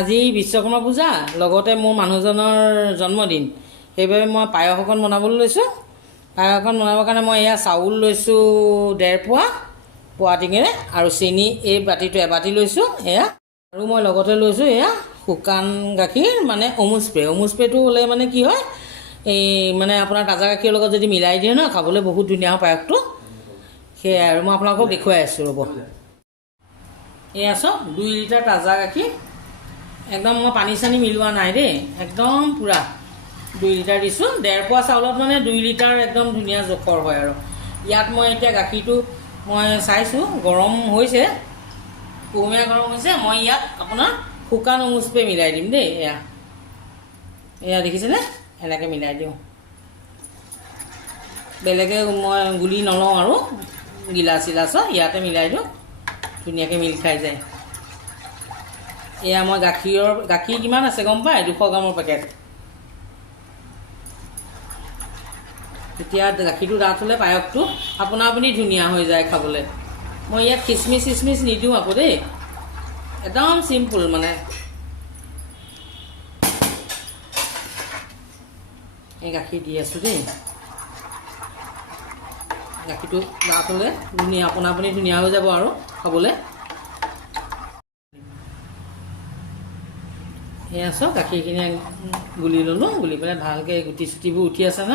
আজি বিশ্বকৰ্মা পূজা লগতে মোৰ মানুহজনৰ জন্মদিন, সেইবাবে মই পায়স অকণ বনাবলৈ লৈছোঁ। পায়স অকণ বনাবৰ কাৰণে মই এয়া চাউল লৈছোঁ 1.5 পোৱা, পোৱা টিঙেৰে, আৰু চেনি এই বাতিটো এবাতি লৈছোঁ এয়া। আৰু মই লগতে লৈছোঁ এয়া শুকান গাখীৰ, মানে অমুল স্প্ৰে। অমুল স্প্ৰেটো হ'লে মানে কি হয়, এই মানে আপোনাৰ তাজা গাখীৰৰ লগত যদি মিলাই দিয়ে ন, খাবলৈ বহুত ধুনীয়া হয় পায়সটো। সেয়াই আৰু মই আপোনালোকক দেখুৱাই আছোঁ, ৰ'ব। এয়া চব 2 লিটাৰ তাজা গাখীৰ, একদম মই পানী চানী মিলোৱা নাই দেই, একদম পূৰা 2 লিটাৰ দিছোঁ। 1.5 পোৱা চাউলত মানে 2 লিটাৰ একদম ধুনীয়া জোখৰ হয়। আৰু ইয়াত মই এতিয়া গাখীৰটো মই চাইছোঁ গৰম হৈছে, কুহুমীয়া গৰম হৈছে। মই ইয়াত আপোনাৰ শুকান অমুল স্প্ৰে মিলাই দিম দেই। এয়া দেখিছেনে, এনেকৈ মিলাই দিওঁ। বেলেগে মই গুলি নলওঁ আৰু গিলাচ চিলাচত ইয়াতে মিলাই দিওঁ, ধুনীয়াকৈ মিল খাই যায়। এয়া মই গাখীৰ কিমান আছে গম পায়, 200 গ্ৰামৰ পেকেট। এতিয়া গাখীৰটো ডাঠ হ'লে পায়সটো আপোনা আপুনি ধুনীয়া হৈ যায় খাবলৈ। মই ইয়াত খিচমিচ চিচমিচ নিদিওঁ আকৌ দেই, একদম চিম্পুল মানে। এই গাখীৰ দি আছোঁ দেই, গাখীৰটো ডাঠ হ'লে ধুনীয়া আপোনা আপুনি ধুনীয়া হৈ যাব আৰু খাবলৈ। এয়া চব গাখীৰখিনি গুলি ল'লোঁ, গুলি পেলাই ভালকৈ গুটি চুটিবোৰ উঠি আছে ন,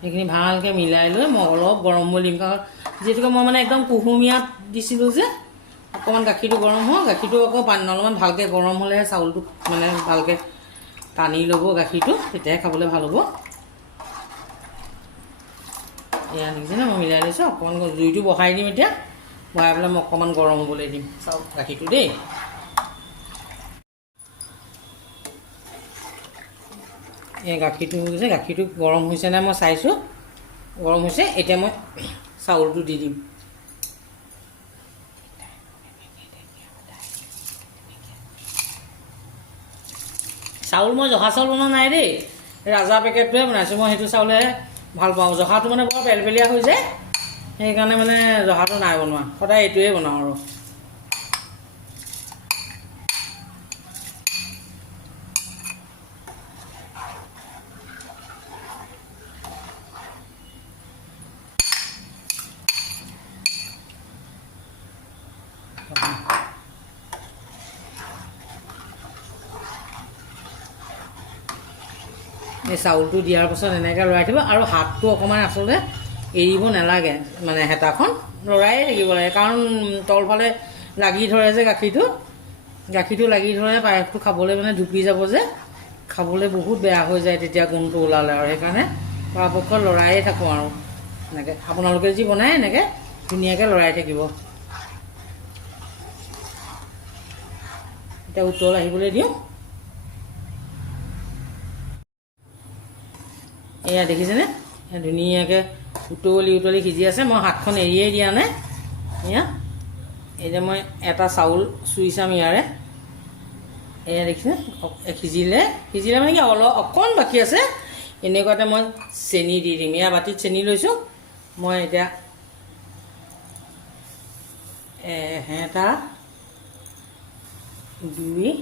সেইখিনি ভালকৈ মিলাই লৈ মই অলপ গৰম হৈ দিম। কাৰণ যিহেতুকে মই মানে একদম কুহুমীয়াত দিছিলোঁ যে, অকণমান গাখীৰটো গৰম হয়, গাখীৰটো আকৌ পানী অলপমান ভালকৈ গৰম হ'লেহে চাউলটো মানে ভালকৈ টানি ল'ব গাখীৰটো, তেতিয়াহে খাবলৈ ভাল হ'ব। এয়া দেখিছেনে, মই মিলাই লৈছোঁ। অকণমান জুইটো বহাই দিম এতিয়া, বহাই পেলাই মই অকণমান গৰম হ'বলৈ দিম গাখীৰটো দেই। এই গাখীৰটো হৈছে, গাখীৰটো গৰম হৈছে নাই মই চাইছোঁ, গৰম হৈছে। এতিয়া মই চাউলটো দি দিম। চাউল মই জহা চাউল বনোৱা নাই দেই, ৰাজা পেকেটটোহে বনাইছোঁ। মই সেইটো চাউলেহে ভাল পাওঁ। জহাটো মানে বৰ পেলপেলীয়া হৈ যায়, সেইকাৰণে মানে জহাটো নাই বনোৱা, সদায় এইটোৱে বনাওঁ আৰু। এই চাউলটো দিয়াৰ পাছত এনেকৈ লৰাই থ'ব, আৰু হাতটো অকণমান আচলতে এৰিব নালাগে, মানে হেতাখন লৰায়ে থাকিব লাগে। কাৰণ তলফালে লাগি ধৰে যে গাখীৰটো লাগি ধৰে, পায়সটো খাবলৈ মানে ধুপি যাব যে, খাবলৈ বহুত বেয়া হৈ যায় তেতিয়া গোন্ধটো ওলালে। আৰু সেইকাৰণে পৰাপক্ষত লৰায়ে থাকোঁ আৰু এনেকৈ। আপোনালোকে যি বনায় এনেকৈ ধুনীয়াকৈ লৰাই থাকিব। এতিয়া উতল আহিবলৈ দিওঁ। এয়া দেখিছেনে, ধুনীয়াকৈ উতলি সিজি আছে। মই হাতখন এৰিয়েই দিয়া নাই। এতিয়া মই এটা চাউল চুই চাম ইয়াৰে। এয়া দেখিছেনে, সিজিলে মানে কি অকণ বাকী আছে। এনেকুৱাতে মই চেনি দি দিম। এয়া বাতিত চেনি লৈছোঁ মই। এতিয়া 1 2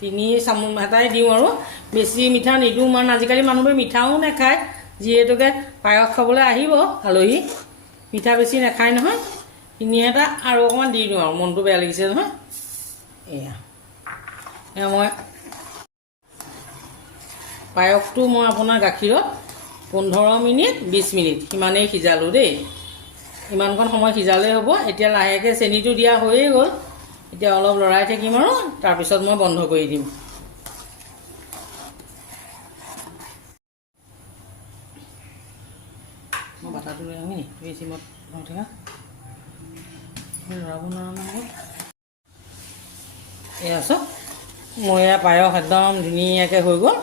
তিনি চামুচ এটাই দিওঁ, আৰু বেছি মিঠা নিদিওঁ। মানে আজিকালি মানুহবোৰে মিঠাও নাখায়, যিহেতুকে পায়স খাবলৈ আহিব আলহী, মিঠা বেছি নাখায় নহয়। এটা আৰু অকণমান দি দিওঁ, আৰু মনটো বেয়া লাগিছে নহয়। এয়া মই পায়সটো মই আপোনাৰ গাখীৰত 15 মিনিট 20 মিনিট সিমানেই সিজালোঁ দেই। ইমানকণ সময় সিজালেই হ'ব। এতিয়া লাহেকৈ চেনিটো দিয়া হৈয়ে গ'ল। এতিয়া অলপ লৰাই থাকিম, আৰু তাৰপিছত মই বন্ধ কৰি দিম। মই বাটাটো লৈ আহোঁ নি, তুমি চিমত থকা লৰাব নোৱাৰা নহয়। এয়া চব মই এয়া পায়স একদম ধুনীয়াকৈ হৈ গ'ল।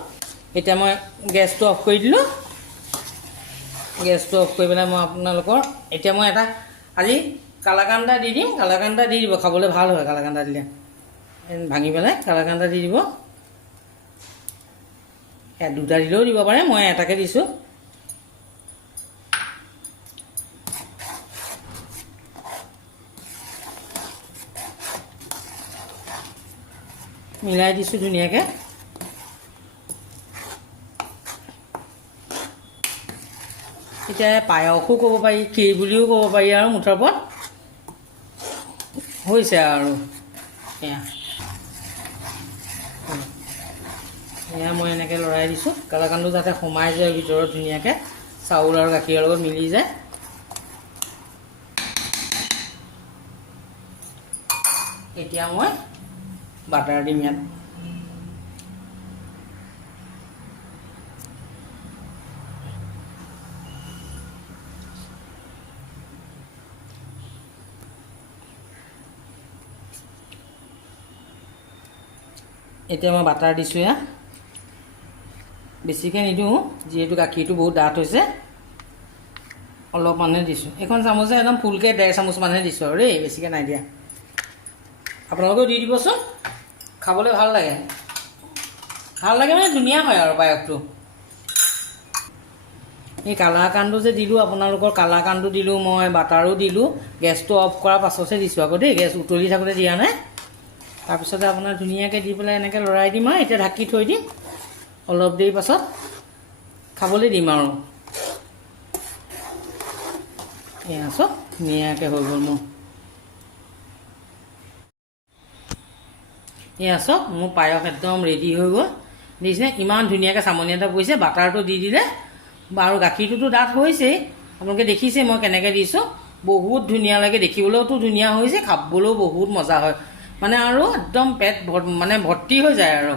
এতিয়া মই গেছটো অফ কৰি দিলোঁ। গেছটো অফ কৰি পেলাই মই আপোনালোকৰ এতিয়া মই এটা আজি কালাকান্দা দি দিম। কালাকান্দা দি দিব, খাবলৈ ভাল হয় কালাকান্দা দিলে। ভাঙি পেলাই কালাকান্দা দি দিব। দুটা দিলেও দিব পাৰে, মই এটাকে দিছোঁ। মিলাই দিছোঁ ধুনীয়াকৈ। এতিয়া পায়সো ক'ব পাৰি, ক্ষীৰ বুলিও ক'ব পাৰি আৰু মুঠৰ ওপৰত হৈছে আৰু এয়া মই এনেকৈ লৰাই দিছোঁ কালাকান্দটো যাতে সোমাই যায় ভিতৰত ধুনীয়াকৈ, চাউল আৰু গাখীৰৰ লগত মিলি যায়। এতিয়া মই বাটাৰ দিম ইয়াত। এতিয়া মই বাটাৰ দিছোঁ এয়া, বেছিকৈ নিদিওঁ যিহেতু গাখীৰটো বহুত ডাঠ হৈছে, অলপমানহে দিছোঁ। এইখন চামুচে একদম ফুলকৈ 1.5 চামুচমানহে দিছোঁ আৰু দেই, বেছিকৈ নাই দিয়া। আপোনালোকেও দি দিবচোন, খাবলৈ ভাল লাগে। ভাল লাগে মানে ধুনীয়া হয় আৰু পায়সটো। এই কালাকান্দটো যে দিলোঁ আপোনালোকৰ, কালাকান্দটো দিলোঁ মই, বাটাৰো দিলোঁ। গেছটো অফ কৰাৰ পাছতহে দিছোঁ আকৌ দেই, গেছ উতলি থাকোঁতে দিয়া নাই। তাৰপিছতে আপোনাৰ ধুনীয়াকৈ দি পেলাই এনেকৈ লৰাই দিম আৰু এতিয়া ঢাকি থৈ দিম। অলপ দেৰি পাছত খাবলৈ দিম আৰু। এয়া চব ধুনীয়াকৈ হৈ গ'ল মোৰ। এয়া চব মোৰ পায়স একদম ৰেডি হৈ গ'ল। দেখিছেনে ইমান ধুনীয়াকৈ চামনি এটা পৰিছে। বাটাৰটো দি দিলে আৰু গাখীৰটোতো ডাঠ হৈছেই, আপোনালোকে দেখিছে মই কেনেকৈ দিছোঁ। বহুত ধুনীয়া লাগে, দেখিবলৈওতো ধুনীয়া হৈছে, খাবলৈও বহুত মজা হয় মানে, আৰু একদম পেট মানে ভৰ্তি হৈ যায় আৰু।